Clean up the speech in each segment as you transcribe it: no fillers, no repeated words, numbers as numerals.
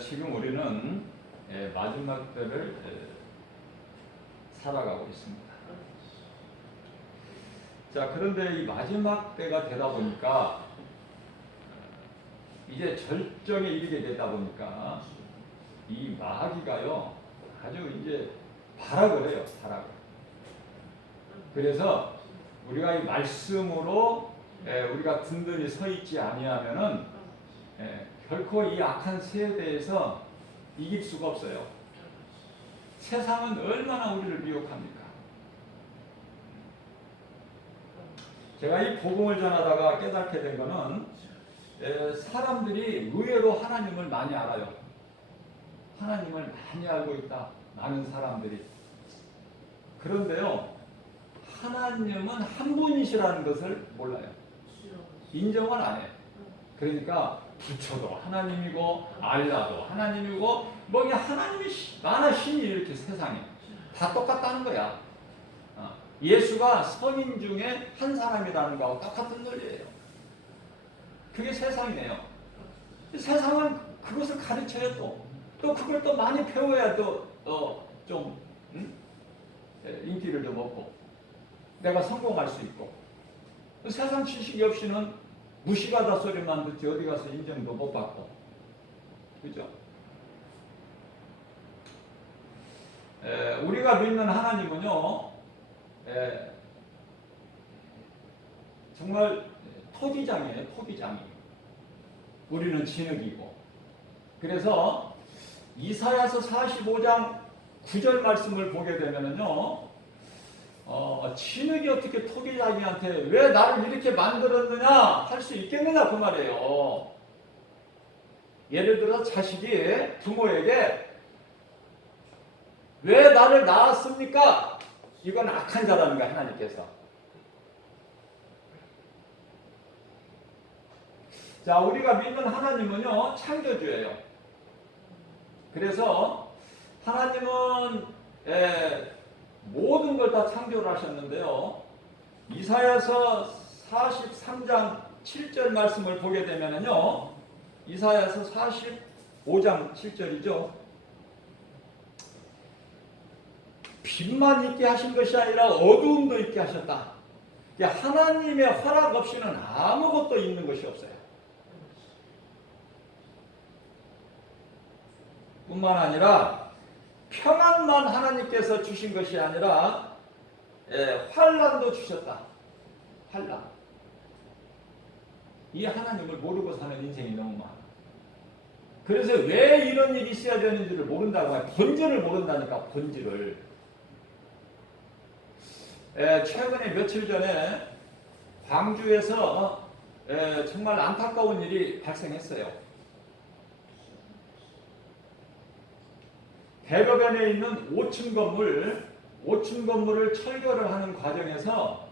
지금 우리는 마지막 때를 살아가고 있습니다. 자, 그런데 이 마지막 때가 되다 보니까 이제 절정에 이르게 되다 보니까 이 마귀가요 아주 이제 발악을 해요. 발악을. 그래서 우리가 이 말씀으로 우리가 든든히 서 있지 아니하면은 결코 이 악한 세대에서 이길 수가 없어요. 세상은 얼마나 우리를 미혹합니까? 제가 이 복음을 전하다가 깨닫게 된 거는 사람들이 의외로 하나님을 많이 알아요. 하나님을 많이 알고 있다. 많은 사람들이. 그런데요, 하나님은 한 분이시라는 것을 몰라요. 인정을 안 해요. 그러니까 부처도 하나님이고 알라도 하나님이고 뭐 그냥 하나님이 많아 신이 이렇게 세상에 다 똑같다는 거야. 예수가 성인 중에 한 사람이라는 거하고 똑같은 논리예요. 그게 세상이네요. 세상은 그것을 가르쳐야 또 그걸 또 많이 배워야 좀 인기를 좀 얻고 내가 성공할 수 있고 세상 지식이 없이는 무식하다 소리만 듣지 어디 가서 인정도 못 받고 그죠? 우리가 믿는 하나님은요 정말 토기장이에요. 토기장이. 우리는 진흙이고. 그래서 이사야서 45장 9절 말씀을 보게 되면은요 진흙이 어떻게 토기장이한테 왜 나를 이렇게 만들었느냐 할 수 있겠느냐 그 말이에요. 예를 들어 자식이 부모에게 왜 나를 낳았습니까? 이건 악한 자라는 거야 하나님께서. 자, 우리가 믿는 하나님은요 창조주예요. 그래서 하나님은 모든 걸 다 창조를 하셨는데요. 이사야서 43장 7절 말씀을 보게 되면요. 이사야서 45장 7절이죠. 빛만 있게 하신 것이 아니라 어두움도 있게 하셨다. 하나님의 허락 없이는 아무것도 있는 것이 없어요. 뿐만 아니라 평안만 하나님께서 주신 것이 아니라 환난도 주셨다. 환난. 이 하나님을 모르고 사는 인생이 너무 많아. 그래서 왜 이런 일이 있어야 되는지를 모른다고 해요. 본질을 모른다니까 본질을. 최근에 며칠 전에 광주에서 정말 안타까운 일이 발생했어요. 대로변에 있는 5층 건물을 철거를 하는 과정에서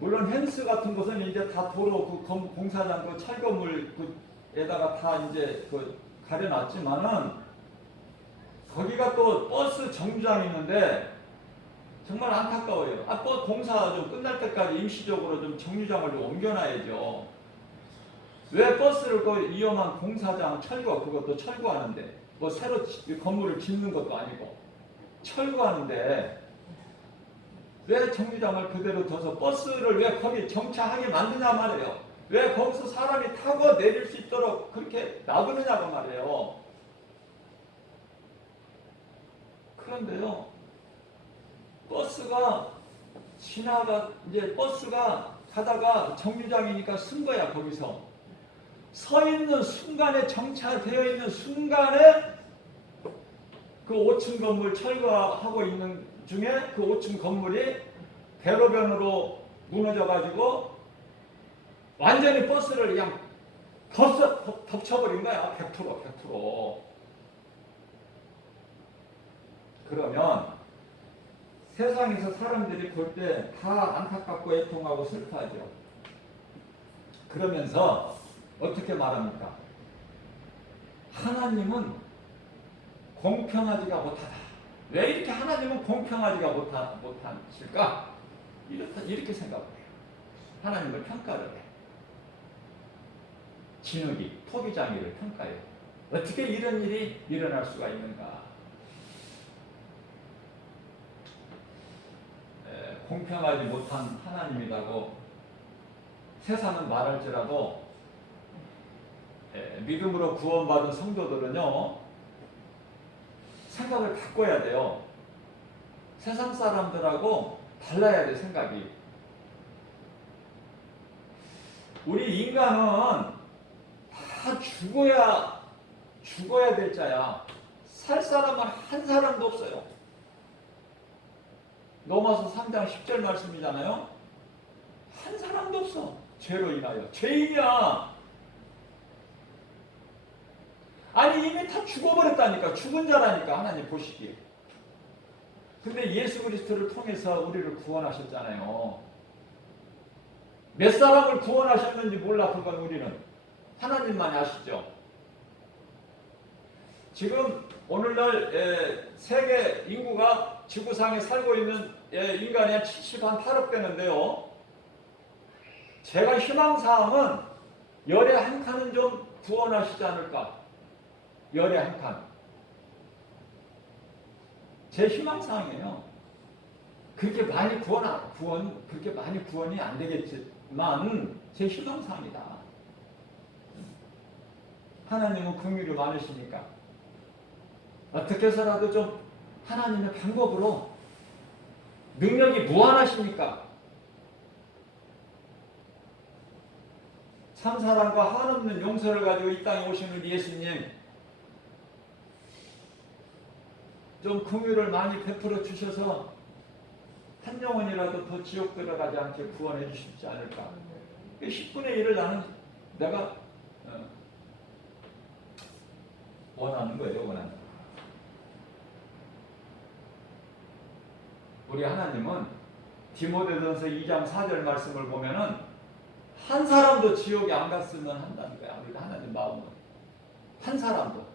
물론 펜스 같은 것은 이제 다 도로 공사장 그 철거물에다가 다 이제 가려놨지만은 거기가 또 버스 정류장이 있는데 정말 안타까워요. 버스 공사 좀 끝날 때까지 임시적으로 좀 정류장을 좀 옮겨놔야죠. 왜 버스를 그 위험한 공사장 그것도 철거하는데 뭐 새로 건물을 짓는 것도 아니고 철거하는데 왜 정류장을 그대로 둬서 버스를 왜 거기 정차하게 만드냐 말이에요. 왜 거기서 사람이 타고 내릴 수 있도록 그렇게 놔두느냐고 말이에요. 그런데요 버스가 가다가 정류장이니까 쓴 거야. 거기서 서 있는 순간에 정차되어 있는 순간에 그 5층 건물 철거하고 있는 중에 그 5층 건물이 대로변으로 무너져 가지고 완전히 버스를 그냥 덮쳐버린 거야. 100%. 그러면 세상에서 사람들이 볼 때 다 안타깝고 애통하고 슬퍼하죠. 그러면서 어떻게 말합니까? 하나님은 공평하지가 못하다. 왜 이렇게 하나님은 공평하지가 못하실까? 이렇게 생각해요. 하나님을 평가를 해. 진흙이 토기장이를 평가해요. 어떻게 이런 일이 일어날 수가 있는가? 공평하지 못한 하나님이라고 세상은 말할지라도 믿음으로 구원받은 성도들은요, 생각을 바꿔야 돼요. 세상 사람들하고 달라야 돼, 생각이. 우리 인간은 다 죽어야 될 자야. 살 사람은 한 사람도 없어요. 로마서 3장 10절 말씀이잖아요. 한 사람도 없어. 죄로 인하여. 죄인이야. 아니 이미 다 죽어버렸다니까. 죽은 자라니까 하나님 보시기에. 근데 예수 그리스도를 통해서 우리를 구원하셨잖아요. 몇 사람을 구원하셨는지 몰라. 그건 우리는 하나님만이 아시죠. 지금 오늘날 세계 인구가 지구상에 살고 있는 인간이 한 78억 되는데요. 제가 희망사항은 열에 한 칸은 좀 구원하시지 않을까. 열에 한 칸. 제 희망사항이에요. 그렇게 많이 그렇게 많이 구원이 안 되겠지만 제 희망사항이다. 하나님은 긍휼이 많으시니까 어떻게 해서라도 좀 하나님의 방법으로 능력이 무한하시니까 참사랑과 한없는 용서를 가지고 이 땅에 오신 우리 예수님 좀 긍휼을 많이 베풀어 주셔서 한 영혼이라도 더 지옥 들어가지 않게 구원해 주시지 않을까. 10분의 1을 내가 원하는 거예요. 원하는 거. 우리 하나님은 디모데전서 2장 4절 말씀을 보면은 한 사람도 지옥에 안 갔으면 한다는 거야. 우리 하나님 마음은 한 사람도.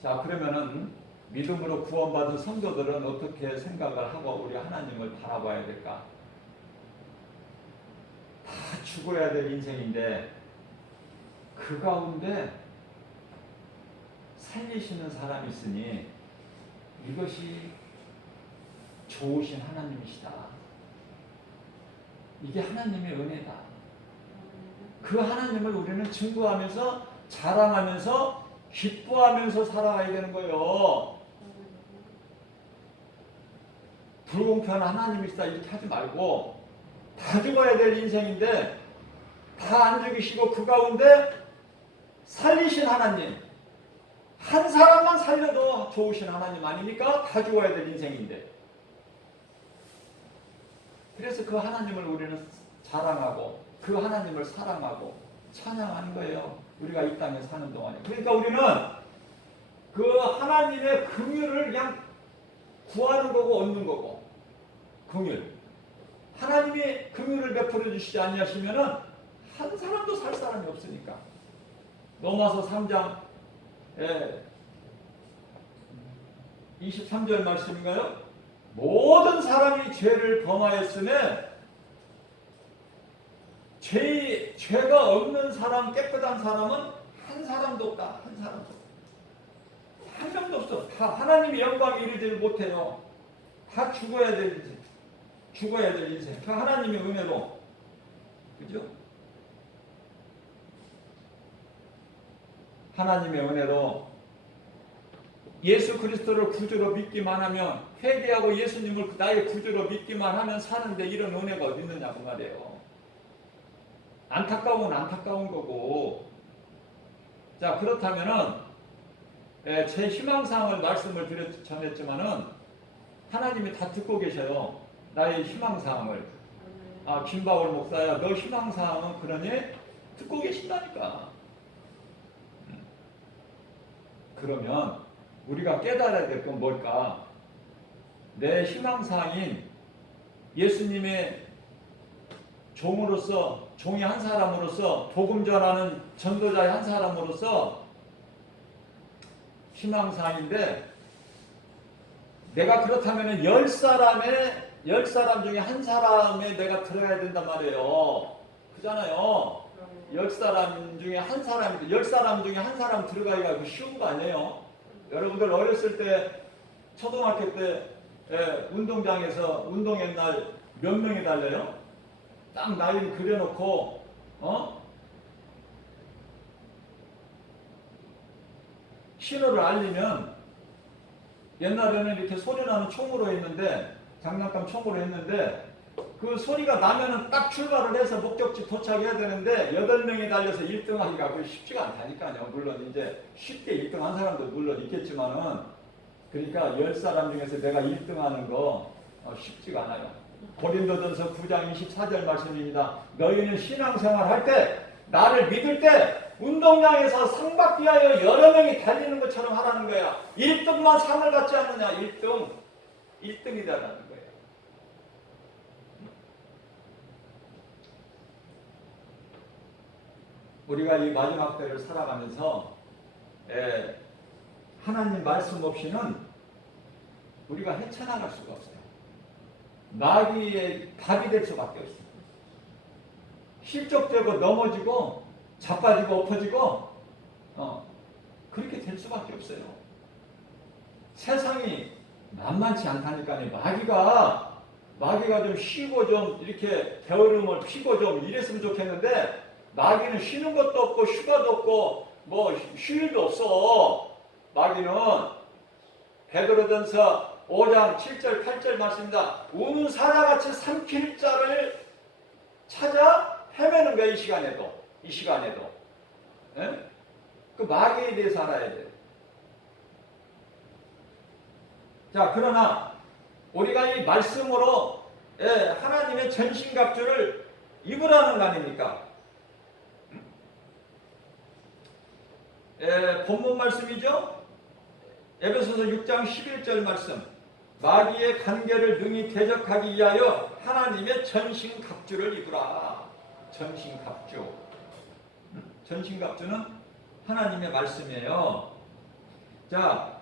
자, 그러면은 믿음으로 구원받은 성도들은 어떻게 생각을 하고 우리 하나님을 바라봐야 될까? 다 죽어야 될 인생인데 그 가운데 살리시는 사람이 있으니 이것이 좋으신 하나님이시다. 이게 하나님의 은혜다. 그 하나님을 우리는 증거하면서 자랑하면서 기뻐하면서 살아가야 되는 거예요. 불공평한 하나님이시다 이렇게 하지 말고 다 죽어야 될 인생인데 다 안 죽이시고 그 가운데 살리신 하나님, 한 사람만 살려도 좋으신 하나님 아닙니까? 다 죽어야 될 인생인데. 그래서 그 하나님을 우리는 자랑하고 그 하나님을 사랑하고 찬양하는 거예요. 우리가 이 땅에 사는 동안에. 그러니까 우리는 그 하나님의 긍휼을 그냥 구하는 거고 얻는 거고. 긍휼. 하나님이 긍휼을 베풀어 주시지 않냐시면은 한 사람도 살 사람이 없으니까. 로마서 3장 23절 말씀인가요? 모든 사람이 죄를 범하였으면 죄가 없는 사람, 깨끗한 사람은 한 사람도 없다. 한 사람도. 한 명도 없어. 다 하나님의 영광에 이르지 못해요. 다 죽어야 될 인생. 죽어야 될 인생. 그 하나님의 은혜로. 그죠? 하나님의 은혜로 예수 그리스도를 구주로 믿기만 하면, 회개하고 예수님을 나의 구주로 믿기만 하면 사는데 이런 은혜가 어디 있느냐고 말이에요. 안타까운 거고. 자, 그렇다면은 제 희망사항을 말씀을 전했지만은 하나님이 다 듣고 계셔요. 나의 희망사항을. 아, 김바울 목사야, 너 희망사항은 그러니 듣고 계신다니까. 그러면 우리가 깨달아야 될 건 뭘까? 내 희망사항인 예수님의 종으로서, 종의 한 사람으로서, 복음 전하는 전도자의 한 사람으로서 희망사항인데, 내가 그렇다면 10사람의 10사람 중에 한 사람에 내가 들어가야 된단 말이에요. 그잖아요. 10사람 중에 한 사람, 10사람 중에 한 사람 들어가기가 그 쉬운 거 아니에요? 여러분들 어렸을 때, 초등학교 때, 운동장에서 운동회 날 몇 명이 달려요? 딱 나이를 그려놓고, 신호를 알리면, 옛날에는 이렇게 소리 나는 총으로 했는데, 장난감 총으로 했는데, 그 소리가 나면은 딱 출발을 해서 목적지 도착해야 되는데 8명이 달려서 1등 하기가 그 쉽지가 않다니까요. 물론 이제 쉽게 1등 한 사람도 물론 있겠지만은, 그러니까 10사람 중에서 내가 1등 하는 거 쉽지가 않아요. 고린도전서 9장 24절 말씀입니다. 너희는 신앙생활 할 때, 나를 믿을 때 운동장에서 상 받기 위하여 여러 명이 달리는 것처럼 하라는 거야. 1등만 상을 받지 않느냐. 1등이 되라는 거예요. 우리가 이 마지막 때를 살아가면서 하나님 말씀 없이는 우리가 헤쳐나갈 수가 없어요. 마귀의 밥이 될 수밖에 없어요. 실족되고 넘어지고 자빠지고 엎어지고 그렇게 될 수밖에 없어요. 세상이 만만치 않다니까요. 마귀가 좀 쉬고 좀 이렇게 게으름을 피고 좀 이랬으면 좋겠는데, 마귀는 쉬는 것도 없고 휴가도 없고 뭐 쉴 일도 없어. 마귀는 베드로전서 5장 7절 8절 말씀입니다. 우는 사자같이 삼킬 자를 찾아 헤매는 거야. 이 시간에도 예? 그 마귀에 대해서 알아야 돼. 자, 그러나 우리가 이 말씀으로 하나님의 전신갑주를 입으라는 거 아닙니까? 본문 말씀이죠. 에베소서 6장 11절 말씀. 마귀의 간계를 능히 대적하기 위하여 하나님의 전신갑주를 입으라. 전신갑주. 전신갑주는 하나님의 말씀이에요. 자,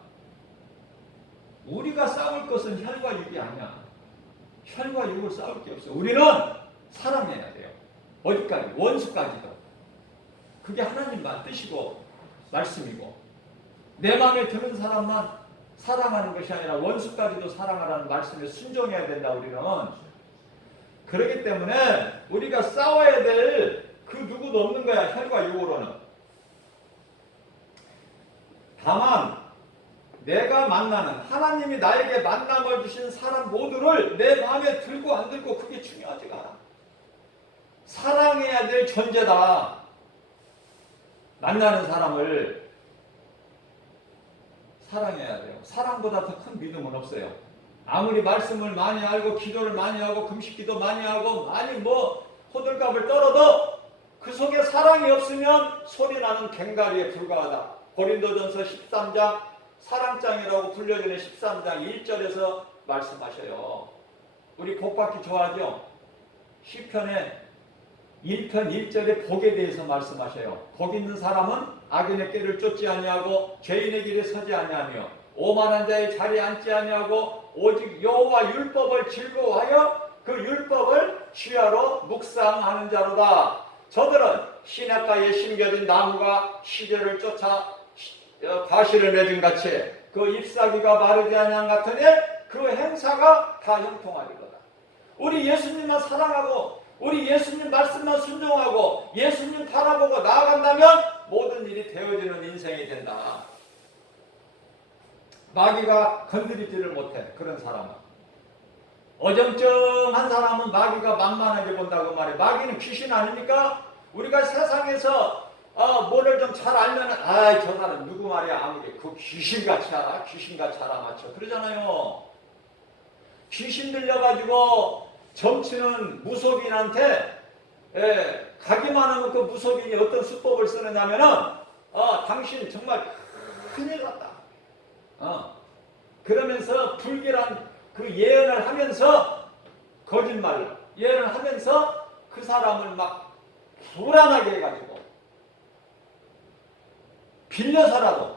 우리가 싸울 것은 혈과 육이 아니야. 혈과 육을 싸울 게 없어. 우리는 사랑해야 돼요. 어디까지? 원수까지도. 그게 하나님만 뜻이고 말씀이고, 내 마음에 드는 사람만 사랑하는 것이 아니라 원수까지도 사랑하라는 말씀에 순종해야 된다. 우리는 그렇기 때문에 우리가 싸워야 될 그 누구도 없는 거야. 혈과 육으로는. 다만 내가 만나는, 하나님이 나에게 만남을 주신 사람 모두를 내 마음에 들고 안 들고 그게 중요하지가 않아. 사랑해야 될 존재다. 만나는 사람을 사랑해야 돼요. 사랑보다 더 큰 믿음은 없어요. 아무리 말씀을 많이 알고 기도를 많이 하고 금식기도 많이 하고 많이 호들갑을 떨어도 그 속에 사랑이 없으면 소리나는 괭가리에 불과하다. 고린도전서 13장 사랑장이라고 불려지는 13장 1절에서 말씀하셔요. 우리 복받기 좋아하죠? 시편에 1편 1절에 복에 대해서 말씀하셔요. 복 있는 사람은 악인의 길을 쫓지 아니하고 죄인의 길에 서지 아니하며 오만한 자의 자리에 앉지 아니하고 오직 여호와 율법을 즐거워하여 그 율법을 취하러 묵상하는 자로다. 저들은 시냇가에 심겨진 나무가 시절을 쫓아 과실을 맺은 같이 그 잎사귀가 마르지 아니한 같으니 그 행사가 다 형통하리로다. 우리 예수님만 사랑하고 우리 예수님 말씀만 순종하고 예수님 바라보고 나아간다면 모든 일이 되어지는 인생이 된다. 마귀가 건드리지를 못해. 그런 사람은. 어정쩡한 사람은 마귀가 만만하게 본다고 말해. 마귀는 귀신 아닙니까? 우리가 세상에서 뭐를 좀 잘 알면은 저 사람 누구 말이야 아무리 그 귀신같이 알아. 귀신같이 알아맞혀. 그러잖아요. 귀신 들려가지고 점치는 무속인한테 가기만 하면 그 무속인이 어떤 수법을 쓰느냐면은 당신 정말 큰일 났다. 그러면서 불길한 그 예언을 하면서 거짓말로 예언을 하면서 그 사람을 막 불안하게 해가지고 빌려서라도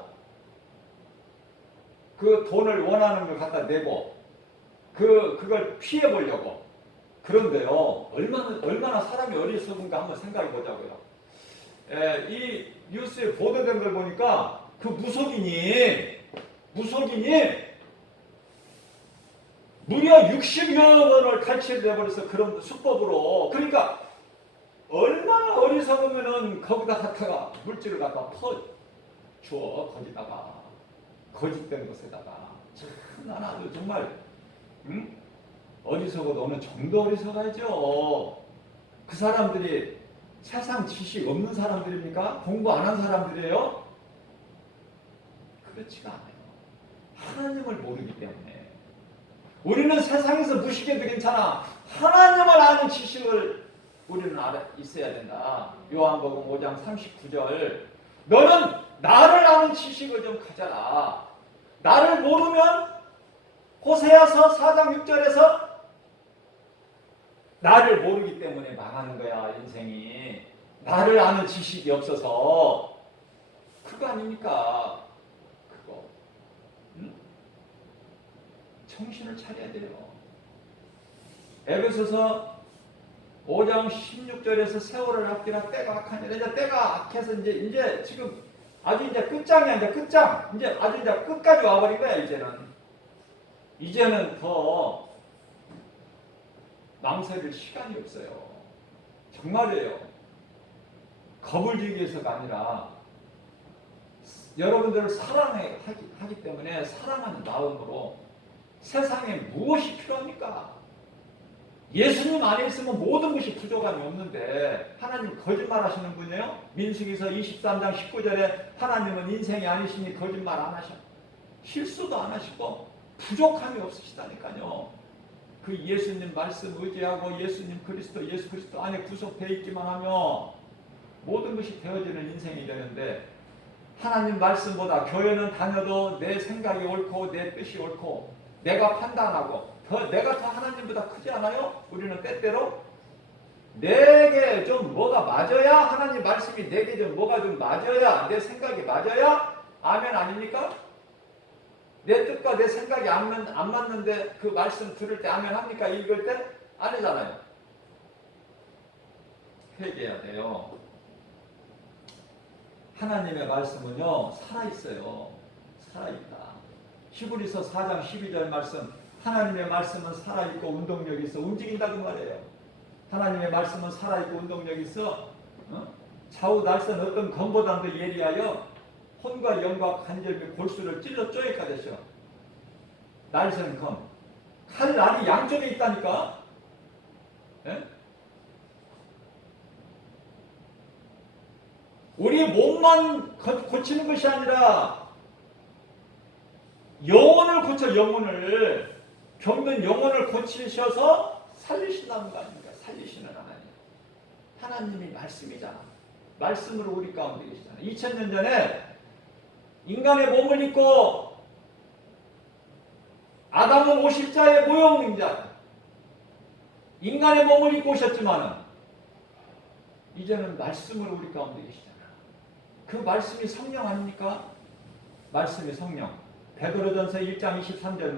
그 돈을 원하는 걸 갖다 내고 그걸 피해 보려고. 그런데요, 얼마나 사람이 어리석은가 한번 생각해 보자고요. 이 뉴스에 보도된 걸 보니까 그 무속인이 무려 60여 원을 탈취해버려서 그런 수법으로. 그러니까 얼마나 어리석으면은 거기다 갖다가 물질을 갖다 퍼주어. 거기다가 거짓된 것에다가 참 나는 아주 정말 어리석어도 어느 정도 어리석어야죠. 그 사람들이 세상 지식 없는 사람들입니까? 공부 안 한 사람들이에요? 그렇지가 않아요. 하나님을 모르기 때문에. 우리는 세상에서 무식해도 괜찮아. 하나님을 아는 지식을 우리는 있어야 된다. 요한복음 5장 39절. 너는 나를 아는 지식을 좀 가져라. 나를 모르면 호세아서 4장 6절에서 나를 모르기 때문에 망하는 거야, 인생이. 나를 아는 지식이 없어서. 그거 아닙니까? 그거. 정신을 차려야 돼요. 에베소서 5장 16절에서 세월을 아끼라 때가 악하니라. 이제 때가 악해서 이제 지금 아주 이제 끝장이야. 이제 끝장. 이제 아주 이제 끝까지 와버린 거야, 이제는 더 망설일 시간이 없어요. 정말이에요. 겁을 주기 위해서가 아니라 여러분들을 사랑하기 때문에 사랑하는 마음으로 세상에 무엇이 필요합니까? 예수님 안에 있으면 모든 것이 부족함이 없는데 하나님 거짓말 하시는 분이에요? 민수기서 23장 19절에 하나님은 인생이 아니시니 거짓말 안 하셔. 실수도 안 하시고 부족함이 없으시다니까요. 그 예수님 말씀 의지하고 예수님 그리스도, 예수 그리스도 안에 구속되어 있기만 하면 모든 것이 되어지는 인생이 되는데, 하나님 말씀보다 교회는 다녀도 내 생각이 옳고 내 뜻이 옳고 내가 판단하고 내가 더 하나님보다 크지 않아요? 우리는 때때로 내게 좀 뭐가 맞아야, 하나님 말씀이 내게 좀 뭐가 좀 맞아야, 내 생각이 맞아야 아멘 아닙니까? 내 뜻과 내 생각이 안 맞는데 그 말씀 들을 때 아멘 합니까? 읽을 때? 아니잖아요. 회개해야 돼요. 하나님의 말씀은요, 살아있어요. 살아있다. 히브리서 4장 12절 말씀, 하나님의 말씀은 살아있고 운동력이 있어 움직인다고 말해요. 하나님의 말씀은 살아있고 운동력이 있어. 좌우 날선 어떤 검보다도 예리하여 혼과 영과 관절 및 골수를 찔러 쪼개까 되셔. 날선 검. 칼 날이 양쪽에 있다니까. 예? 우리 몸만 고치는 것이 아니라 영혼을 고쳐, 영혼을. 병든 영혼을 고치셔서 살리신다는 거 아닙니까? 살리시는 하나님. 하나님이 말씀이잖아. 말씀으로 우리 가운데 계시잖아. 2000년 전에 인간의 몸을 입고 아담은 오실자의 모형자, 인간의 몸을 입고 오셨지만 이제는 말씀으로 우리 가운데 계시잖아. 그 말씀이 성령 아닙니까? 말씀이 성령. 베드로전서 1장 23절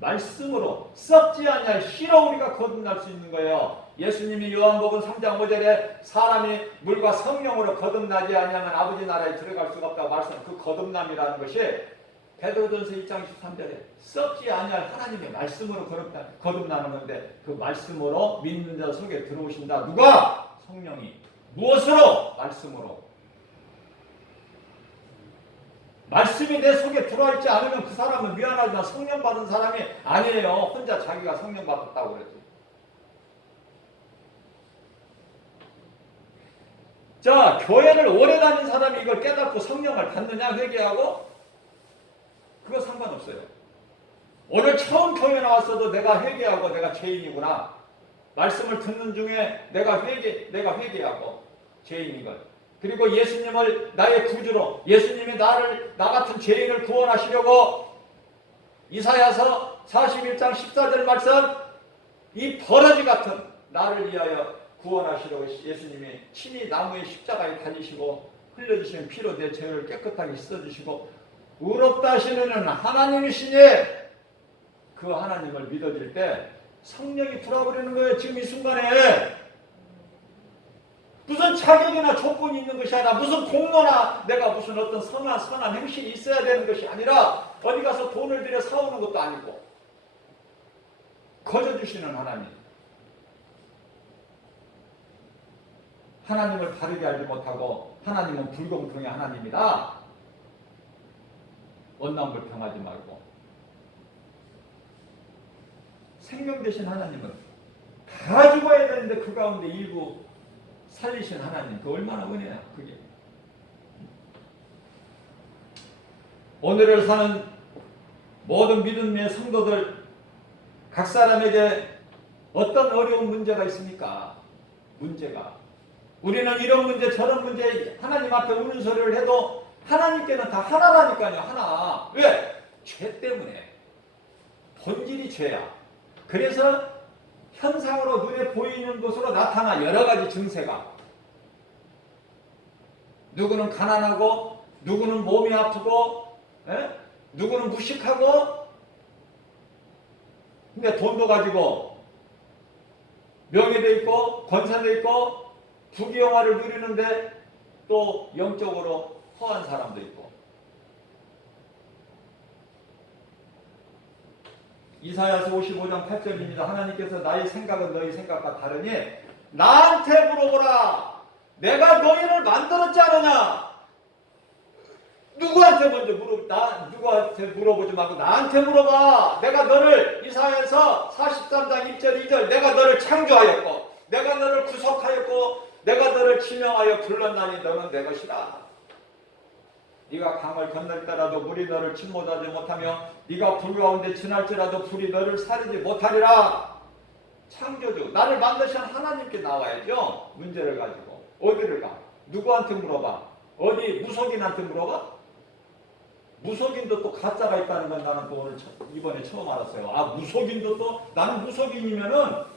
말씀으로 썩지 아니할 씨로 우리가 거듭날 수 있는 거예요. 예수님이 요한복음 3장 5절에 사람이 물과 성령으로 거듭나지 아니하면 아버지 나라에 들어갈 수가 없다고 말씀. 그 거듭남이라는 것이 베드로전서 1장 23절에 썩지 아니할 하나님의 말씀으로 거듭나는 건데, 그 말씀으로 믿는 자 속에 들어오신다. 누가? 성령이. 무엇으로? 말씀으로. 말씀이 내 속에 들어와 있지 않으면 그 사람은 미안하지만 성령 받은 사람이 아니에요. 혼자 자기가 성령 받았다고 그랬지. 자, 교회를 오래 다닌 사람이 이걸 깨닫고 성령을 받느냐, 회개하고? 그거 상관없어요. 오늘 처음 교회 나왔어도 내가 회개하고 내가 죄인이구나. 말씀을 듣는 중에 내가 회개하고 죄인인 것. 그리고 예수님을 나의 구주로, 예수님이 나 같은 죄인을 구원하시려고 이사야서 41장 14절 말씀, 이 버러지 같은 나를 위하여 구원하시려고 예수님이 친히 나무의 십자가에 달리시고 흘려주신 피로 내 죄를 깨끗하게 씻어주시고 의롭다 하시는 하나님이시니, 그 그 하나님을 믿어질 때 성령이 불어버리는 거예요. 지금 이 순간에. 무슨 자격이나 조건이 있는 것이 아니라 무슨 공로나 내가 무슨 어떤 선한 행실이 있어야 되는 것이 아니라 어디 가서 돈을 들여 사오는 것도 아니고 거저주시는 하나님. 하나님을 바르게 알지 못하고 하나님은 불공평의 하나님이다. 원망불평하지 말고. 생명 되신 하나님은 다 죽어야 되는데 그 가운데 일부 살리신 하나님, 그 얼마나 은혜야 그게. 오늘을 사는 모든 믿음의 성도들 각 사람에게 어떤 어려운 문제가 있습니까? 문제가. 우리는 이런 문제 저런 문제 하나님 앞에 우는 소리를 해도 하나님께는 다 하나라니까요. 하나. 왜? 죄 때문에. 본질이 죄야. 그래서 현상으로 눈에 보이는 것으로 나타나 여러 가지 증세가. 누구는 가난하고 누구는 몸이 아프고 누구는 무식하고 근데 돈도 가지고 명예도 있고 권세도 있고 부귀영화를 누리는데 또 영적으로 허한 사람도 있고. 이사야서 55장 8절입니다. 하나님께서 나의 생각은 너희 생각과 다르니 나한테 물어보라. 내가 너희를 만들었지 않느냐? 누구한테 누구한테 물어보지 말고 나한테 물어봐. 내가 너를 이사야서 43장 1절 2절 내가 너를 창조하였고 내가 너를 구속하였고 내가 너를 지명하여 불렀나니 너는 내 것이라. 네가 강을 건널 때라도 물이 너를 침몰하지 못하며 네가 불 가운데 지날지라도 불이 너를 사르지 못하리라. 창조주 나를 만드신 하나님께 나와야죠. 문제를 가지고 어디를 가? 누구한테 물어봐? 어디 무속인한테 물어봐? 무속인도 또 가짜가 있다는 건 나는 또 오늘 이번에 처음 알았어요. 아, 무속인도 또 나는 무속인이면은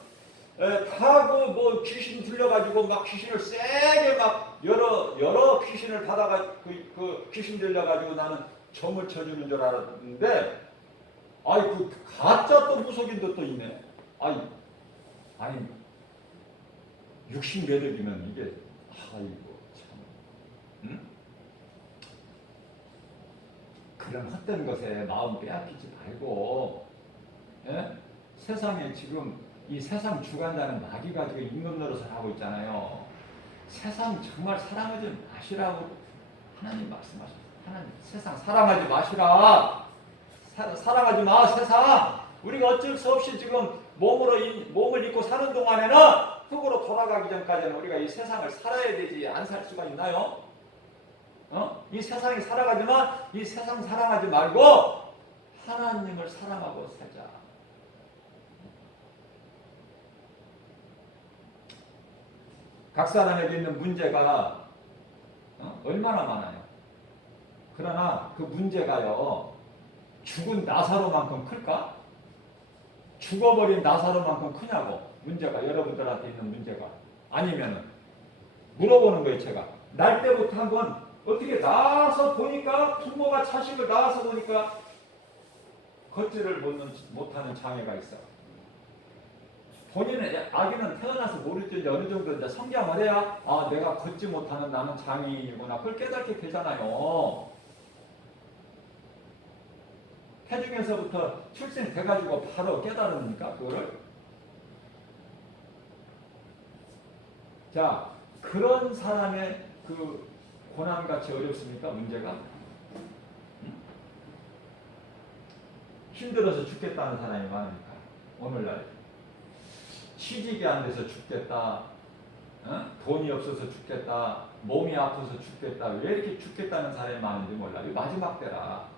다 그 뭐 귀신 들려가지고 막 귀신을 세게 막 여러 귀신을 받아가 그 귀신 들려가지고 나는 점을 쳐주는 줄 알았는데 아이 그 가짜 또 무속인도 또 있네. 아니 육신매력이면 이게 아이고 참 응? 그런 헛된 것에 마음 빼앗기지 말고 세상에 지금 이 세상 주관자는 마귀가 지금 임금 노릇을 하고 있잖아요. 세상 정말 사랑하지 마시라고 하나님 말씀하셨어요. 하나님 세상 사랑하지 마시라. 사랑하지 마 세상. 우리가 어쩔 수 없이 지금 몸을 입고 사는 동안에는 흙으로 돌아가기 전까지는 우리가 이 세상을 살아야 되지 안 살 수가 있나요? 이 세상에 살아가지만 이 세상 사랑하지 말고 하나님을 사랑하고 살자. 각 사람에게 있는 문제가 얼마나 많아요. 그러나 그 문제가요 죽은 나사로만큼 클까? 죽어버린 나사로만큼 크냐고. 문제가 여러분들한테 있는 문제가. 아니면은 물어보는 거예요. 제가 날 때부터 한번 어떻게 나와서 보니까 부모가 자식을 낳아서 보니까 걷지를 못하는 장애가 있어. 본인은 아기는 태어나서 모르지 어느 정도 이제 성장을 해야 아 내가 걷지 못하는 나는 장애인이구나 그걸 깨닫게 되잖아요. 태중에서부터 출생돼가지고 바로 깨달으니까 그거를. 자 그런 사람의 그 고난같이 어렵습니까? 문제가? 힘들어서 죽겠다는 사람이 많으니까 오늘날 취직이 안 돼서 죽겠다, 돈이 없어서 죽겠다, 몸이 아파서 죽겠다. 왜 이렇게 죽겠다는 사람이 많은지 몰라. 이 마지막 때라.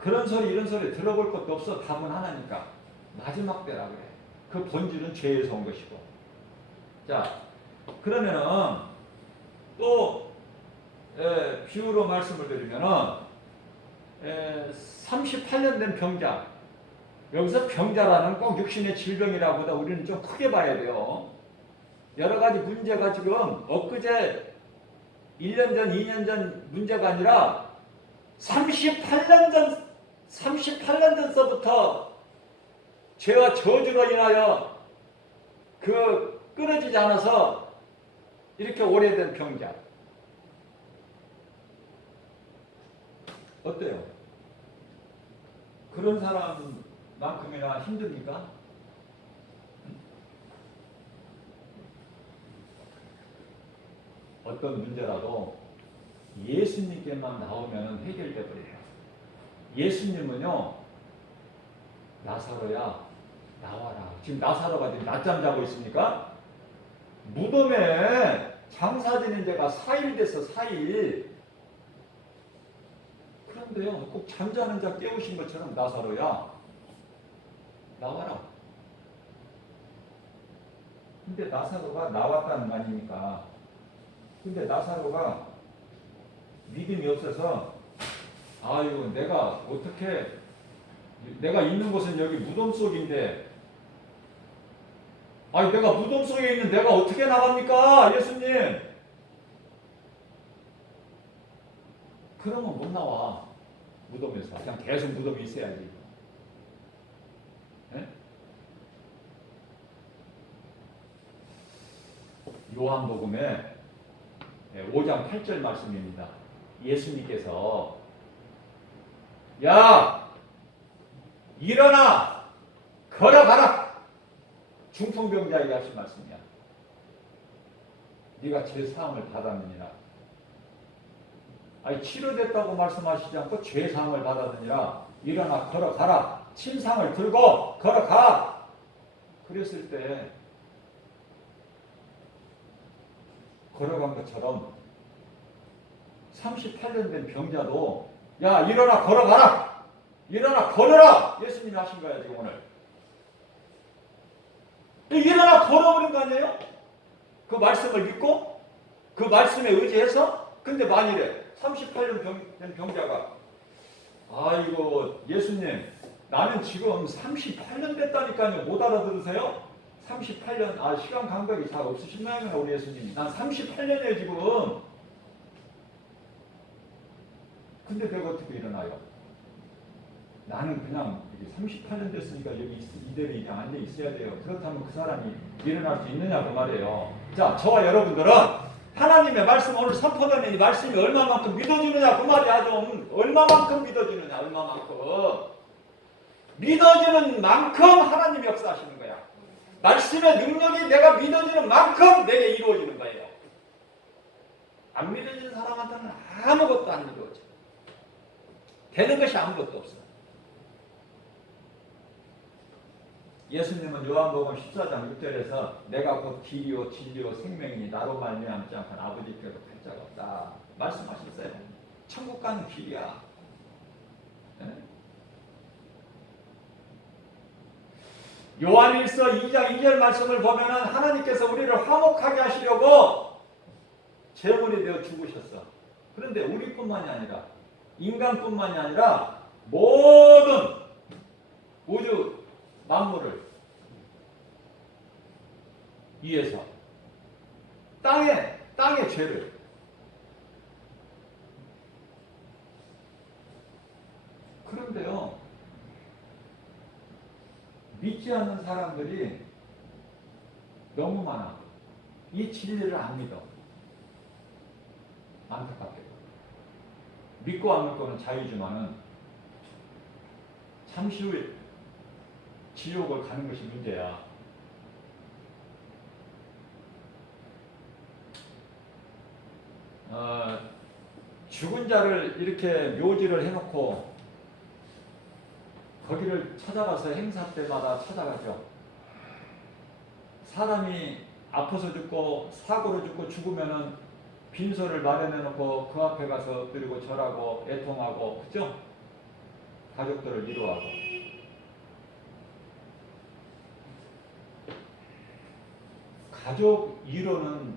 그런 소리 이런 소리 들어볼 것도 없어. 답은 하나니까 마지막 때라 그래. 그 본질은 죄에서 온 것이고. 자 그러면은 또 비유로 말씀을 드리면은 38년 된 병자. 여기서 병자라는 꼭 육신의 질병이라보다 우리는 좀 크게 봐야 돼요. 여러 가지 문제가 지금 엊그제 1년 전, 2년 전 문제가 아니라 38년 전서부터 죄와 저주로 인하여 그 끊어지지 않아서 이렇게 오래된 병자. 어때요? 그런 사람만큼이나 힘듭니까? 어떤 문제라도 예수님께만 나오면 해결돼 버려요. 예수님은요, 나사로야 나와라. 지금 나사로가 지금 낮잠 자고 있습니까? 무덤에 장사 지낸 지가 4일 됐어. 4일. 그런데요, 꼭 잠자는 자 깨우신 것처럼 나사로야 나와라. 근데 나사로가 나왔다는 거 아닙니까? 근데 나사로가 믿음이 없어서 아유, 내가 어떻게, 내가 있는 곳은 여기 무덤 속인데, 아니 내가 무덤 속에 있는 내가 어떻게 나갑니까? 예수님. 그러면 못 나와. 무덤에서. 그냥 계속 무덤에 있어야지. 네? 요한복음에 5장 8절 말씀입니다. 예수님께서 야, 일어나 걸어가라. 중풍병자에게 하신 말씀이야. 네가 죄 사함을 받았느니라. 아니 치료됐다고 말씀하시지 않고 죄 사함을 받았느니라. 일어나 걸어가라. 침상을 들고 걸어가. 그랬을 때 걸어간 것처럼 38년 된 병자도 야, 일어나 걸어가라. 일어나 걸어라. 예수님이 하신 거야 지금 오늘. 일어나 걸어버린 거 아니에요? 그 말씀을 믿고 그 말씀에 의지해서. 근데 만일에 38년 된 병자가 아이고 예수님 나는 지금 38년 됐다니까요. 못 알아들으세요? 38년 시간 감각이 잘 없으신 모양이네 우리 예수님이. 난 38년이에요 지금. 근데 내가 어떻게 일어나요? 나는 그냥 38년 됐으니까 여기 이대로 그냥 앉아 있어야 돼요. 그렇다면 그 사람이 일어날 수 있느냐 그 말이에요. 자, 저와 여러분들은 하나님의 말씀 오늘 선포되는 이 말씀이 얼마만큼 믿어지느냐 그 말이야. 좀 얼마만큼 믿어지느냐. 얼마만큼 믿어지는 만큼 하나님 역사하시는 거야. 말씀의 능력이 내가 믿어지는 만큼 내게 이루어지는 거예요. 안 믿어지는 사람한테는 아무것도 안 이루어져. 되는 것이 아무것도 없어. 예수님은 요한복음 14장 6절에서 내가 곧 길이요 진리요 생명이니 나로 말미암지 않고는 아버지께로 갈 자가 없다 말씀하셨어요. 천국 가는 길이야. 네? 요한일서 2장 2절 말씀을 보면은 하나님께서 우리를 화목하게 하시려고 제물이 되어 죽으셨어. 그런데 우리뿐만이 아니라 인간뿐만이 아니라 모든 우주 만물을 위해서 땅의 죄를 그런데요 믿지 않는 사람들이 너무 많아. 이 진리를 안 믿어. 안타깝게 믿고 안 믿고는 자유지만은 잠시 후에 지옥을 가는 것이 문제야. 죽은 자를 이렇게 묘지를 해놓고 거기를 찾아가서 행사 때마다 찾아가죠. 사람이 아파서 죽고 사고로 죽고 죽으면은 빈소를 마련해놓고 그 앞에 가서 엎드리고 절하고 애통하고 그죠? 가족들을 위로하고. 가족 위로는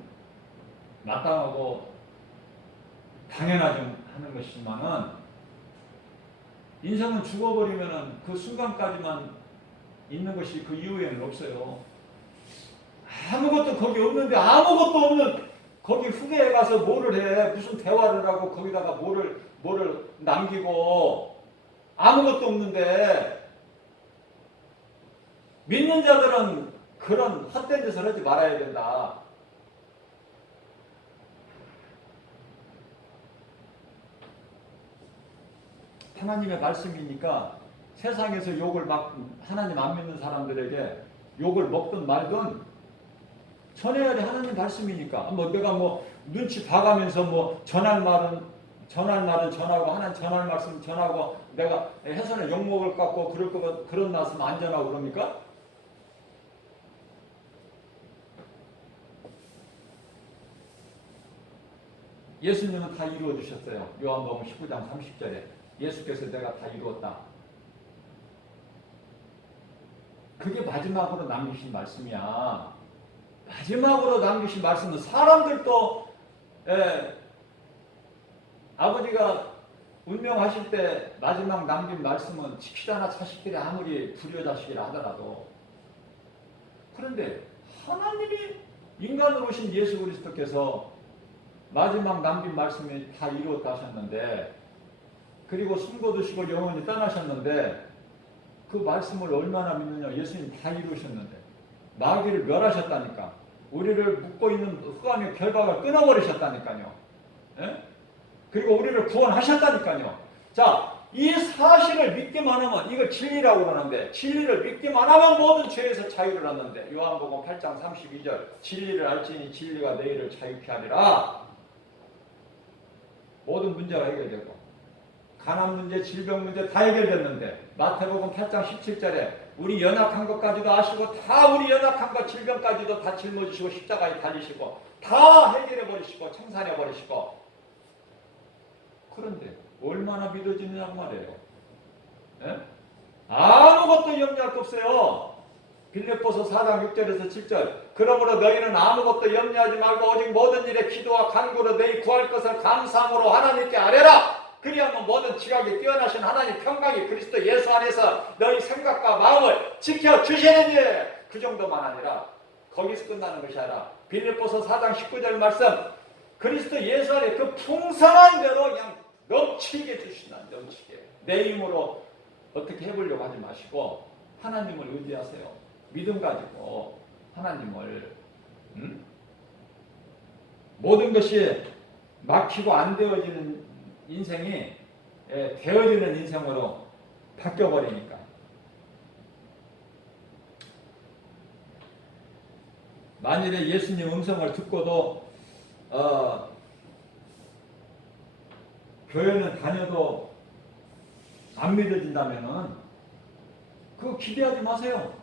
마땅하고 당연하지 하는 것이지만은 인생은 죽어버리면은 그 순간까지만 있는 것이 그 이후에는 없어요. 아무것도 거기 없는데 아무것도 없는 거기 후대에 가서 뭐를 해? 무슨 대화를 하고 거기다가 뭐를 남기고 아무것도 없는데 믿는 자들은 그런 헛된 짓을 하지 말아야 된다. 하나님의 말씀이니까 세상에서 욕을 막 하나님 안 믿는 사람들에게 욕을 먹든 말든 전해야 돼. 하나님 말씀이니까. 뭐 내가 뭐 눈치 봐가면서 뭐 전할 말은 전하고 하나님 전할 말씀 전하고 내가 해서는 욕 먹을 것 같고 그럴 거 그런 말씀 안 전하고 그럽니까? 예수님은 다 이루어 주셨어요. 요한복음 19장 30절에 예수께서 내가 다 이루었다. 그게 마지막으로 남기신 말씀이야. 마지막으로 남기신 말씀은 사람들도 아버지가 운명하실 때 마지막 남긴 말씀은 지키잖아. 자식들이 아무리 불효자식이라 하더라도. 그런데 하나님이 인간으로 오신 예수 그리스도께서 마지막 남긴 말씀이 다 이루었다 하셨는데, 그리고 숨 거두시고 영원히 떠나셨는데 그 말씀을 얼마나 믿느냐. 예수님 다 이루셨는데 마귀를 멸하셨다니까. 우리를 묶고 있는 흑암의 결박을 끊어버리셨다니까요. 예? 그리고 우리를 구원하셨다니까요. 자, 이 사실을 믿기만 하면, 이걸 진리라고 그러는데, 진리를 믿기만 하면 모든 죄에서 자유를 얻는데, 요한복음 8장 32절 진리를 알지니 진리가 너희를 자유케 하리라. 모든 문제가 해결되고 가난 문제, 질병 문제 다 해결됐는데, 마태복음 8장 17절에 우리 연약한 것까지도 아시고 다 우리 연약한 것 질병까지도 다 짊어지시고 십자가에 달리시고 다 해결해 버리시고 청산해 버리시고. 그런데 얼마나 믿어지느냐고 말이에요. 예? 아무것도 염려할 거 없어요. 빌립보서 4장 6절에서 7절 그러므로 너희는 아무것도 염려하지 말고 오직 모든 일에 기도와 간구로 너희 구할 것을 감사함으로 하나님께 아뢰라. 그리하면 모든 지각에 뛰어나신 하나님 평강이 그리스도 예수 안에서 너희 생각과 마음을 지켜주시느니. 그 정도만 아니라 거기서 끝나는 것이 아니라 빌립보서 4장 19절 말씀, 그리스도 예수 안에 그 풍성한 대로 그냥 넘치게 주신다. 넘치게. 내 힘으로 어떻게 해보려고 하지 마시고 하나님을 의지하세요. 믿음 가지고 하나님을 모든 것이 막히고 안 되어지는 인생이 되어지는 인생으로 바뀌어버리니까. 만일에 예수님 음성을 듣고도 교회는 다녀도 안 믿어진다면은 그거 기대하지 마세요.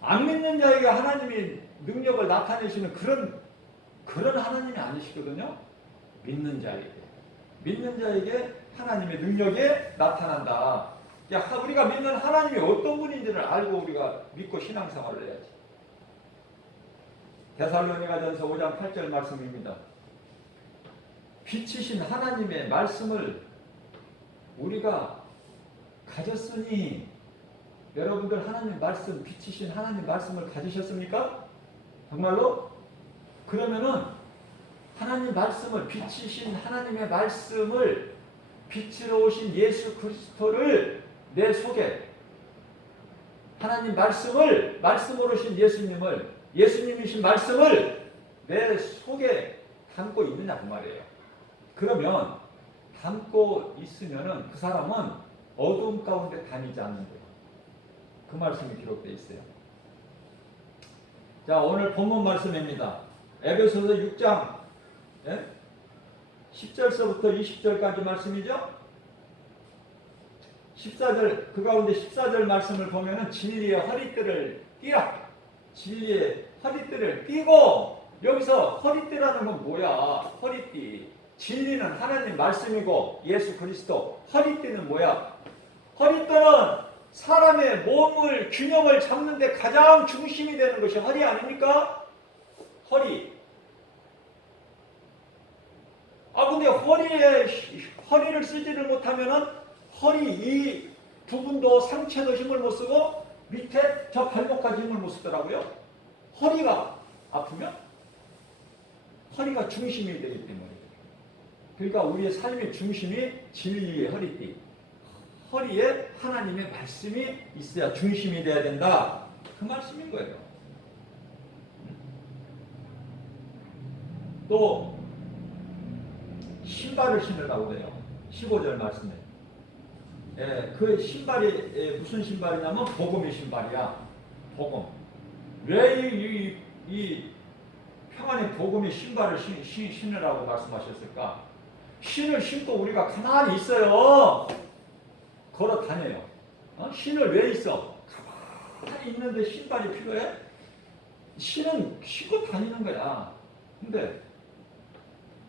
안 믿는 자에게 하나님이 능력을 나타내시는 그런 하나님이 아니시거든요. 믿는 자에게 하나님의 능력이 나타난다. 야, 우리가 믿는 하나님이 어떤 분인지를 알고 우리가 믿고 신앙생활을 해야지. 데살로니가전서 5장 8절 말씀입니다. 빛이신 하나님의 말씀을 우리가 가졌으니, 여러분들 하나님 말씀, 빛이신 하나님 말씀을 가지셨습니까? 정말로? 그러면은 하나님 말씀을, 빛이신 하나님의 말씀을, 빛으로 오신 예수 그리스도를 내 속에, 하나님 말씀을, 말씀으로 오신 예수님을, 예수님이신 말씀을 내 속에 담고 있느냐 그 말이에요. 그러면 담고 있으면은 그 사람은 어두움 가운데 다니지 않는데요. 그 말씀이 기록되어 있어요. 자, 오늘 본문 말씀입니다. 에베소서 6장 10절서부터 20절까지 말씀이죠. 14절, 그 가운데 14절 말씀을 보면은 진리의 허리띠를 띠라. 진리의 허리띠를 띠고, 여기서 허리띠라는 건 뭐야? 허리띠. 진리는 하나님 말씀이고 예수 그리스도. 허리띠는 뭐야? 허리띠는 사람의 몸을, 균형을 잡는 데 가장 중심이 되는 것이 허리 아닙니까? 허리. 근데 허리를 쓰지를 못하면은 허리 이 부분도 상체도 힘을 못 쓰고 밑에 저 발목까지 힘을 못 쓰더라고요. 허리가 아프면 허리가 중심이 되기 때문에. 그러니까 우리의 삶의 중심이 진리의 허리띠. 허리에 하나님의 말씀이 있어야 중심이 돼야 된다. 그 말씀인 거예요. 또 신발을 신으라고 그래요. 15절 말씀에. 예, 그 신발이 무슨 신발이냐면 복음의 신발이야. 복음. 왜 이 평안의 복음의 신발을 신으라고 말씀하셨을까? 신을 신고 우리가 가만히 있어요. 걸어 다녀요. 신을 왜 있어? 가만히 있는데 신발이 필요해? 신은 신고 다니는 거야. 근데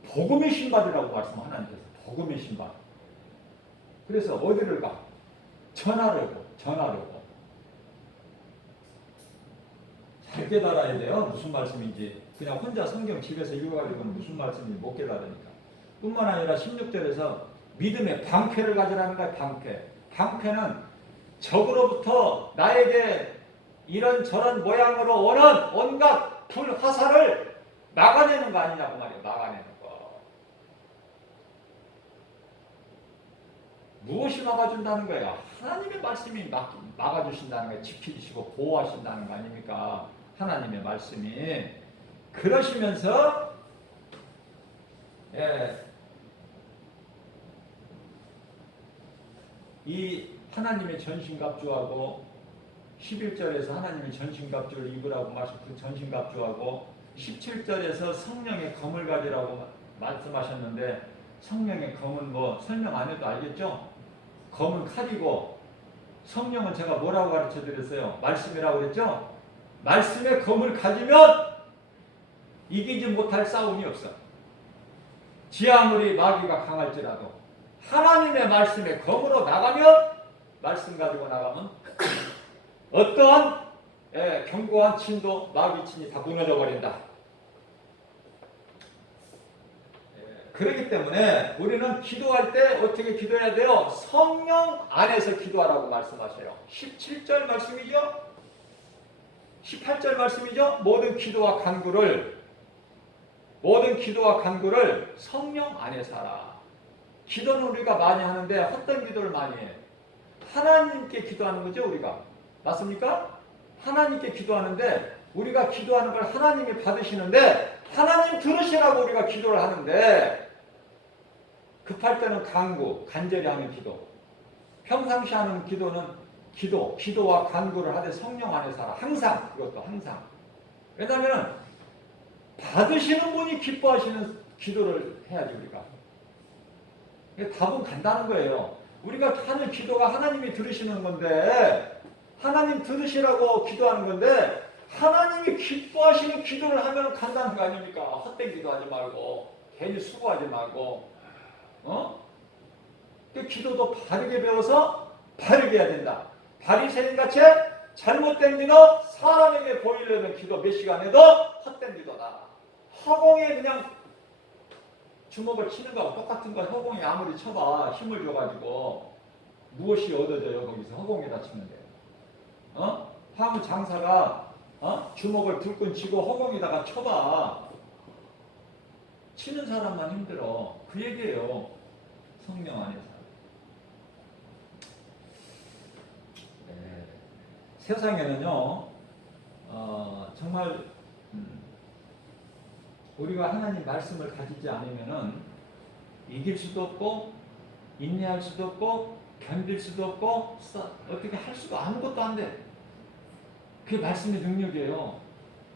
복음의 신발이라고 말씀하나님께서 복음의 신발. 그래서 어디를 가? 전하려고. 잘 깨달아야 돼요. 무슨 말씀인지. 그냥 혼자 성경 집에서 읽어가지고는 무슨 말씀인지 못 깨달으니까. 뿐만 아니라 16절에서 믿음의 방패를 가지라는 거야. 방패는 적으로부터 나에게 이런저런 모양으로 오는 온갖 불화살을 막아내는 거 아니냐고 말이에요. 막아내는 거. 무엇이 막아준다는 거예요? 하나님의 말씀이 막아주신다는 거예요. 지키시고 보호하신다는 거 아닙니까? 하나님의 말씀이. 그러시면서 이 하나님의 전신갑주하고 11절에서 하나님의 전신갑주를 입으라고 그 전신갑주하고 17절에서 성령의 검을 가지라고 말씀하셨는데 성령의 검은 뭐 설명 안 해도 알겠죠? 검은 칼이고 성령은 제가 뭐라고 가르쳐 드렸어요? 말씀이라고 그랬죠? 말씀의 검을 가지면 이기지 못할 싸움이 없어. 지 아무리 마귀가 강할지라도 하나님의 말씀의 검으로 나가면 말씀 가지고 나가면 어떠한 견고한 친도 마귀 친이 다 무너져 버린다. 그렇기 때문에 우리는 기도할 때 어떻게 기도해야 돼요? 성령 안에서 기도하라고 말씀하셔요. 17절 말씀이죠? 18절 말씀이죠? 모든 기도와 간구를 성령 안에서 하라. 기도는 우리가 많이 하는데 헛된 기도를 많이 해. 하나님께 기도하는 거죠, 우리가. 맞습니까? 하나님께 기도하는데 우리가 기도하는 걸 하나님이 받으시는데 하나님 들으시라고 우리가 기도를 하는데 급할 때는 간절히 하는 기도. 평상시 하는 기도는 기도와 간구를 하되 성령 안에서 하라. 항상, 그것도 항상. 왜냐하면 받으시는 분이 기뻐하시는 기도를 해야지 우리가. 답은 간다는 거예요. 우리가 하는 기도가 하나님이 들으시는 건데 하나님 들으시라고 기도하는 건데 하나님이 기뻐하시는 기도를 하면 간다는 거 아닙니까? 헛된 기도하지 말고 괜히 수고하지 말고 그 기도도 바르게 배워서 바르게 해야 된다. 바리새인같이 잘못된 기도, 사람에게 보이려는 기도 몇 시간 해도 헛된 기도다. 허공에 그냥 주먹을 치는 거하고 똑같은 거. 허공에 아무리 쳐봐 힘을 줘가지고 무엇이 얻어져요? 거기서 허공에다 치는데 화무 장사가 주먹을 들끈 치고 허공에다가 쳐봐 치는 사람만 힘들어. 그 얘기예요. 성령 안에서. 세상에는요 정말 우리가 하나님 말씀을 가지지 않으면은 이길 수도 없고 인내할 수도 없고 견딜 수도 없고 어떻게 할 수도 아무것도 안 돼. 그게 말씀의 능력이에요.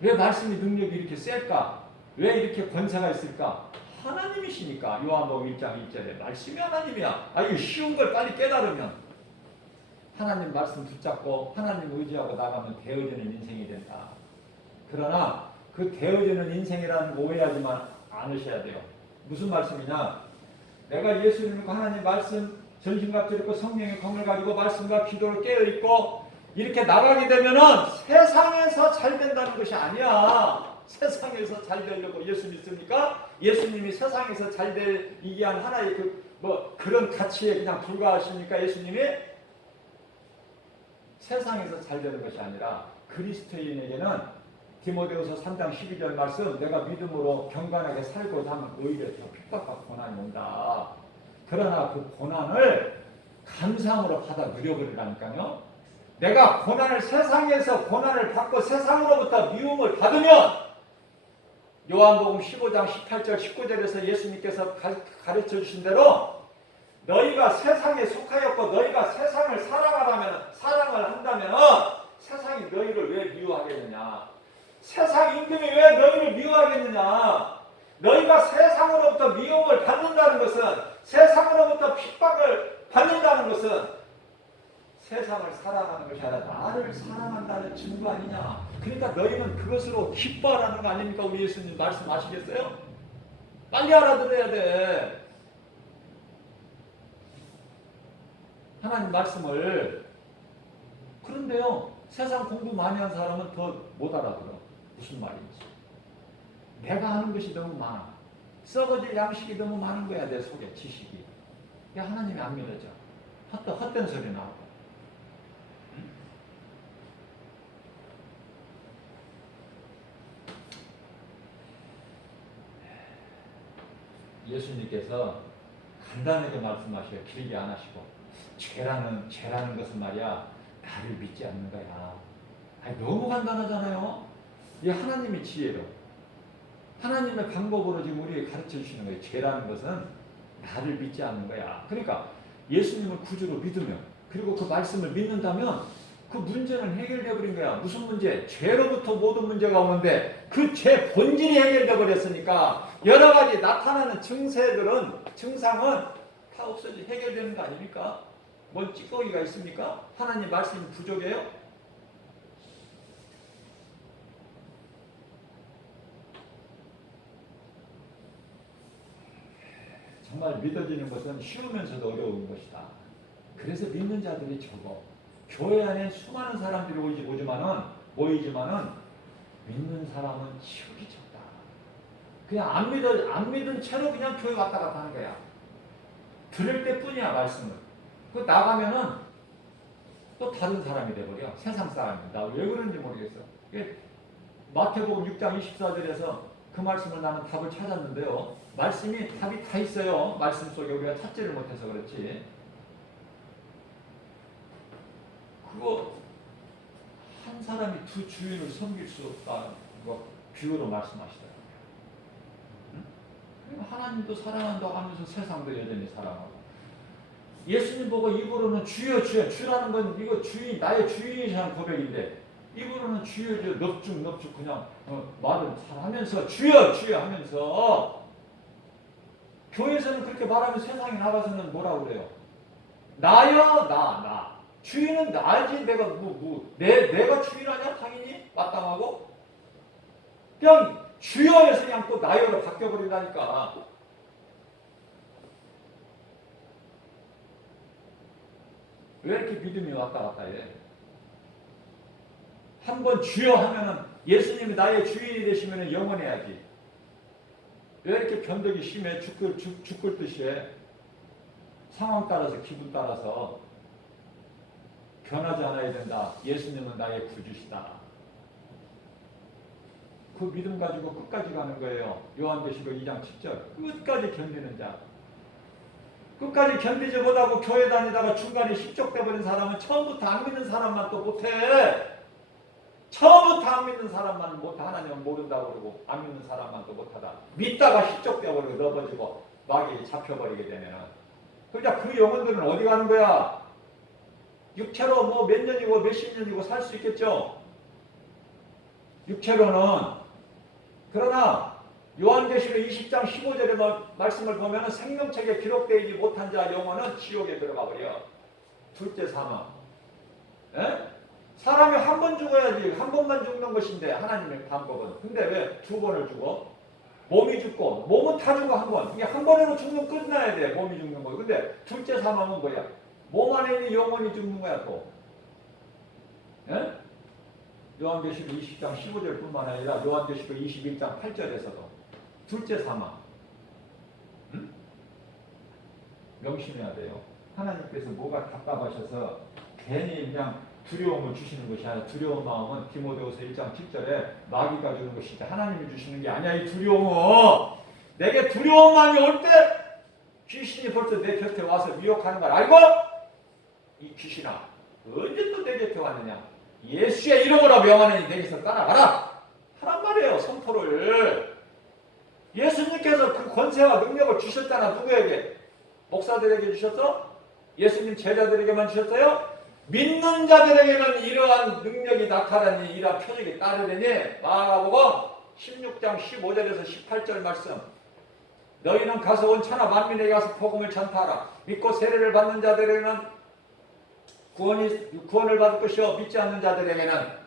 왜 말씀의 능력이 이렇게 셀까? 왜 이렇게 권세가 있을까? 하나님이시니까. 요한복음 1장 1절에 말씀이 하나님이야. 이거 쉬운 걸 빨리 깨달으면 하나님 말씀 붙잡고 하나님 의지하고 나가면 되어지는 인생이 된다. 그러나 그 되어지는 인생이라는 거 오해하지만 않으셔야 돼요. 무슨 말씀이냐? 내가 예수를 믿고 하나님 말씀 전신갑주를 입고 성령의 검을 가지고 말씀과 기도를 깨어있고 이렇게 나가게 되면은 세상에서 잘 된다는 것이 아니야. 세상에서 잘 되려고 예수 믿습니까? 예수님이 세상에서 잘 되기 위한 하나의 그런 가치에 그냥 불과하십니까? 예수님이? 세상에서 잘 되는 것이 아니라 그리스도인에게는 디모데후서 3장 12절 말씀 내가 믿음으로 경건하게 살고자 하면 오히려 더 핍박과 고난이 온다. 그러나 그 고난을 감사함으로 받아 누려버리라니까요. 내가 고난을 세상에서 고난을 받고 세상으로부터 미움을 받으면 요한복음 15장 18절 19절에서 예수님께서 가르쳐 주신 대로 너희가 세상에 속하였고 너희가 세상을 사랑을 한다면 세상이 너희를 왜 미워하겠느냐? 세상 임금이 왜 너희를 미워하겠느냐? 너희가 세상으로부터 미움을 받는다는 것은 세상으로부터 핍박을 받는다는 것은 세상을 사랑하는 것이 아니라 나를 사랑한다는 증거 아니냐? 그러니까 너희는 그것으로 기뻐하라는 거 아닙니까? 우리 예수님 말씀하시겠어요? 빨리 알아들어야 돼. 하나님 말씀을. 그런데요, 세상 공부 많이 한 사람은 더 못 알아들어. 무슨 말인지. 내가 하는 것이 너무 많아. 썩어질 양식이 너무 많은 거야, 내 속에 지식이. 하나님이 안 믿어져. 헛된 소리 나오고. 예수님께서 간단하게 말씀하셔요. 길게 안 하시고. 죄라는 것은 말이야, 나를 믿지 않는 거야. 너무 간단하잖아요. 이게 하나님의 지혜로, 하나님의 방법으로 지금 우리에게 가르쳐 주시는 거예요. 죄라는 것은 나를 믿지 않는 거야. 그러니까 예수님을 구주로 믿으면, 그리고 그 말씀을 믿는다면 그 문제는 해결되어 버린 거야. 무슨 문제? 죄로부터 모든 문제가 오는데 그 죄 본질이 해결되어 버렸으니까 여러 가지 나타나는 증상은 다 해결되는 거 아닙니까? 뭔 찌꺼기가 있습니까? 하나님 말씀이 부족해요? 정말 믿어지는 것은 쉬우면서도 어려운 것이다. 그래서 믿는 자들이 적어. 교회 안에 수많은 사람들이 모이지만은 믿는 사람은 지옥이 적다. 그냥 안 믿은 채로 그냥 교회 왔다 갔다 하는 거야. 들을 때뿐이야, 말씀을. 그 나가면은 또 다른 사람이 돼버려. 세상 사람이. 나 왜 그런지 모르겠어. 마태복음 6장 24절에서 그 말씀을 나는 답을 찾았는데요. 말씀이 답이 다 있어요. 말씀 속에 우리가 찾지를 못해서 그렇지. 그거 한 사람이 두 주인을 섬길 수 없다는 거 비유로 말씀하시더라고요. 응? 하나님도 사랑한다고 하면서 세상도 여전히 사랑하고. 예수님 보고 입으로는 주여 주여, 주라는 건 이거 주인, 나의 주인이라는 고백인데 입으로는 주여 주여 넙죽 그냥 말을 잘하면서 주여 주여 하면서 교회에서는 그렇게 말하면 세상에 나가서는 뭐라고 그래요? 나여 나 주인은 나지. 내가 내가 주인하냐? 당연히 마땅하고 그냥 주여에서 그냥 또 나여로 바뀌어버린다니까. 왜 이렇게 믿음이 왔다 갔다 해? 한번 주여 하면은 예수님이 나의 주인이 되시면은 영원해야지. 왜 이렇게 변덕이 심해? 죽을 듯이 해? 상황 따라서, 기분 따라서 변하지 않아야 된다. 예수님은 나의 구주시다. 그 믿음 가지고 끝까지 가는 거예요. 요한계시록 2장 7절. 끝까지 견디는 자. 끝까지 견디지 못하고 교회 다니다가 중간에 십적돼버린 사람은 처음부터 안 믿는 사람만 또 못해. 처음부터 안 믿는 사람만 못해. 하나님은 모른다고 그러고 안 믿는 사람만 또 못하다. 믿다가 십적돼버리고 넘어지고 마귀에 잡혀버리게 되면은. 그러니까 그 영혼들은 어디 가는 거야? 육체로 뭐 몇 년이고 몇십 년이고 살 수 있겠죠. 육체로는. 그러나 요한계시록 20장 15절의 말씀을 보면 생명책에 기록되지 못한 자 영혼은 지옥에 들어가 버려. 둘째 사망. 에? 사람이 한 번 죽어야지. 한 번만 죽는 것인데 하나님의 방법은. 근데 왜 두 번을 죽어? 몸이 죽고 몸은 다 죽어 한 번. 이게 한 번으로 죽으면 끝나야 돼. 몸이 죽는 거. 근데 둘째 사망은 뭐야? 몸 안에 있는 영혼이 죽는 거야 또. 에? 요한계시록 20장 15절뿐만 아니라 요한계시록 21장 8절에서도 둘째 사망. 응? 명심해야 돼요. 하나님께서 뭐가 답답하셔서 괜히 그냥 두려움을 주시는 것이 아니라 두려운 마음은 디모데후서 1장 7절에 마귀가 주는 것이지 하나님이 주시는 게 아니야. 이 두려움은 내게 두려운 마음이 올 때 귀신이 벌써 내 곁에 와서 미혹하는 걸 알고 이 귀신아 언제 또 너는 내 곁에 왔느냐? 예수의 이름으로 명하노니 내게서 떠나가라 하란 말이에요. 선포를. 예수님께서 그 권세와 능력을 주셨잖아. 누구에게? 목사들에게 주셨어? 예수님 제자들에게만 주셨어요? 믿는 자들에게는 이러한 능력이 나타나니 이러한 표적이 따르려니 마가복음 16장 15절에서 18절 말씀. 너희는 가서 온 천하 만민에게 가서 복음을 전파하라. 믿고 세례를 받는 자들에게는 구원을 받을 것이요 믿지 않는 자들에게는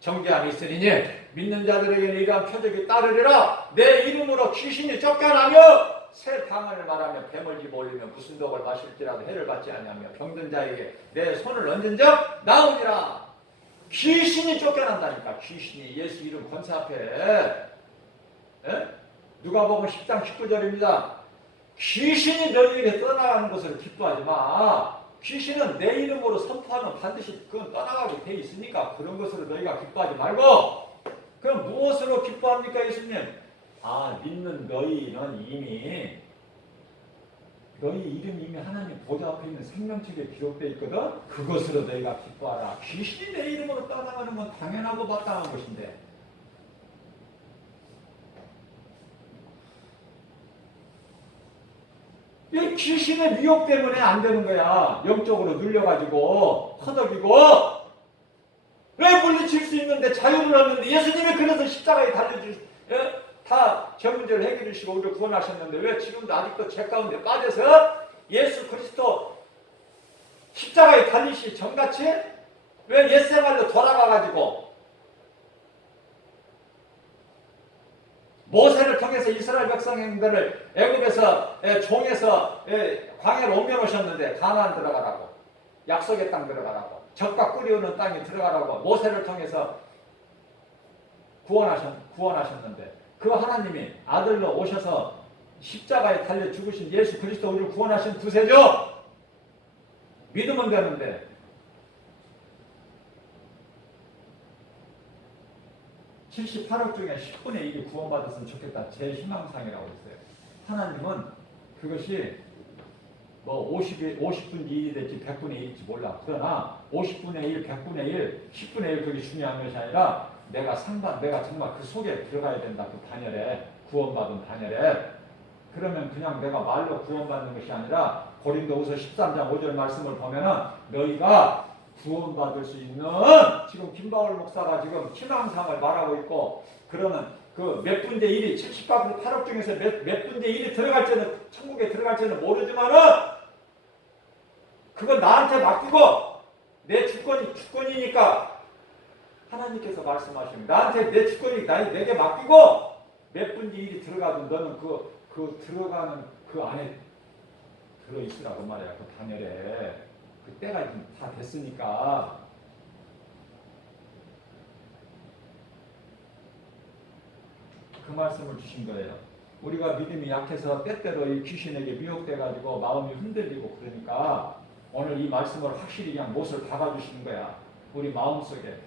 정죄함이 있으리니 믿는 자들에게는 이러한 표적이 따르리라. 내 이름으로 귀신이 쫓겨나며 새 방언을 말하며 뱀을 집어올리며 무슨 독을 마실지라도 해를 받지 아니하며 병든 자에게 내 손을 얹은 적 나오니라. 귀신이 쫓겨난다니까. 귀신이 예수 이름 권세 앞에. 에? 누가복음 10장 19절입니다. 귀신이 너희에게 떠나가는 것을 기뻐하지 마. 귀신은 내 이름으로 선포하면 반드시 그건 떠나가게 돼 있으니까 그런 것으로 너희가 기뻐하지 말고. 그럼 무엇으로 기뻐합니까 예수님? 믿는 너희는 이미 너희 이름이 이미 하나님 보좌 앞에 있는 생명책에 기록되어 있거든. 그것으로 너희가 기뻐하라. 귀신이 내 이름으로 떠나가는 건 당연하고 마땅한 것인데 이 귀신의 미혹 때문에 안 되는 거야. 영적으로 눌려가지고 허덕이고. 왜 물리칠 수 있는데 자유를 얻는데 예수님이 그래서 십자가에 다 저 문제를 해결해 주시고 우리를 구원하셨는데 왜 지금도 아직도 죄 가운데 빠져서 예수 그리스도 십자가에 달리시 전같이 왜 옛생활로 돌아가가지고 모세를 통해서 이스라엘 백성들을 애굽에서 종에서 광야로 옮겨놓으셨는데 가나안 들어가라고 약속의 땅 들어가라고 적과 꿀이 오는 땅에 들어가라고 모세를 통해서 구원하셨는데 그 하나님이 아들로 오셔서 십자가에 달려 죽으신 예수 그리스도 우리를 구원하신 구세주 믿으면 되는데 (78억) 중에 10분의 1이 구원받았으면 좋겠다. 제 희망상이라고 했어요. 하나님은 그것이 뭐 50분의 1이 될지 100분의 1일지 몰라. 그러나 50분의 1, 100분의 1, 10분의 1 그게 중요한 것이 아니라 내가 정말 그 속에 들어가야 된다. 그 단열에 구원받은 단열에. 그러면 그냥 내가 말로 구원받는 것이 아니라 고린도후서 13장 5절 말씀을 보면은 너희가 구원받을 수 있는 지금 김바울 목사가 지금 희망상을 말하고 있고 그러면 그 몇 분의 1이 78억 중에서 몇 분의 1이 들어갈지는 천국에 들어갈지는 모르지만은 그건 나한테 맡기고 내 주권이니까 하나님께서 말씀하십니다. 나한테 내 주권이 내게 맡기고 몇 분의 1이 들어가든 너는 그 들어가는 그 안에 들어있으라고 말이야. 그 단열에. 그 때가 다 됐으니까. 그 말씀을 주신 거예요. 우리가 믿음이 약해서 때때로 이 귀신에게 미혹돼가지고 마음이 흔들리고 그러니까 오늘 이 말씀을 확실히 그냥 못을 박아주시는 거야. 우리 마음속에.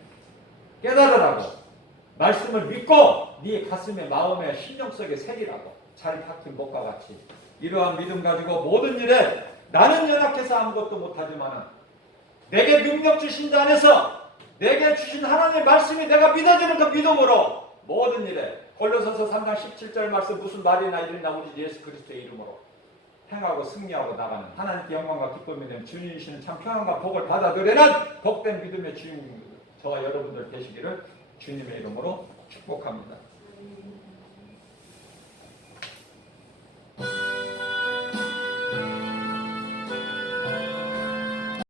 깨달으라고. 말씀을 믿고 네 가슴에 마음에 심령 속에 새기라고. 잘 박힌 목과 같이. 이러한 믿음 가지고 모든 일에 나는 연약해서 아무것도 못하지만 내게 능력 주신 자 안에서 내게 주신 하나님의 말씀이 내가 믿어지는 그 믿음으로 모든 일에 골로새서 3장 17절 말씀 무슨 말이나 일이나 우리 예수 그리스도의 이름으로 행하고 승리하고 나가는 하나님께 영광과 기쁨이 되는 주님이시는 참 평안과 복을 받아들이는 복된 믿음의 주인 저와 여러분들 되시기를 주님의 이름으로 축복합니다.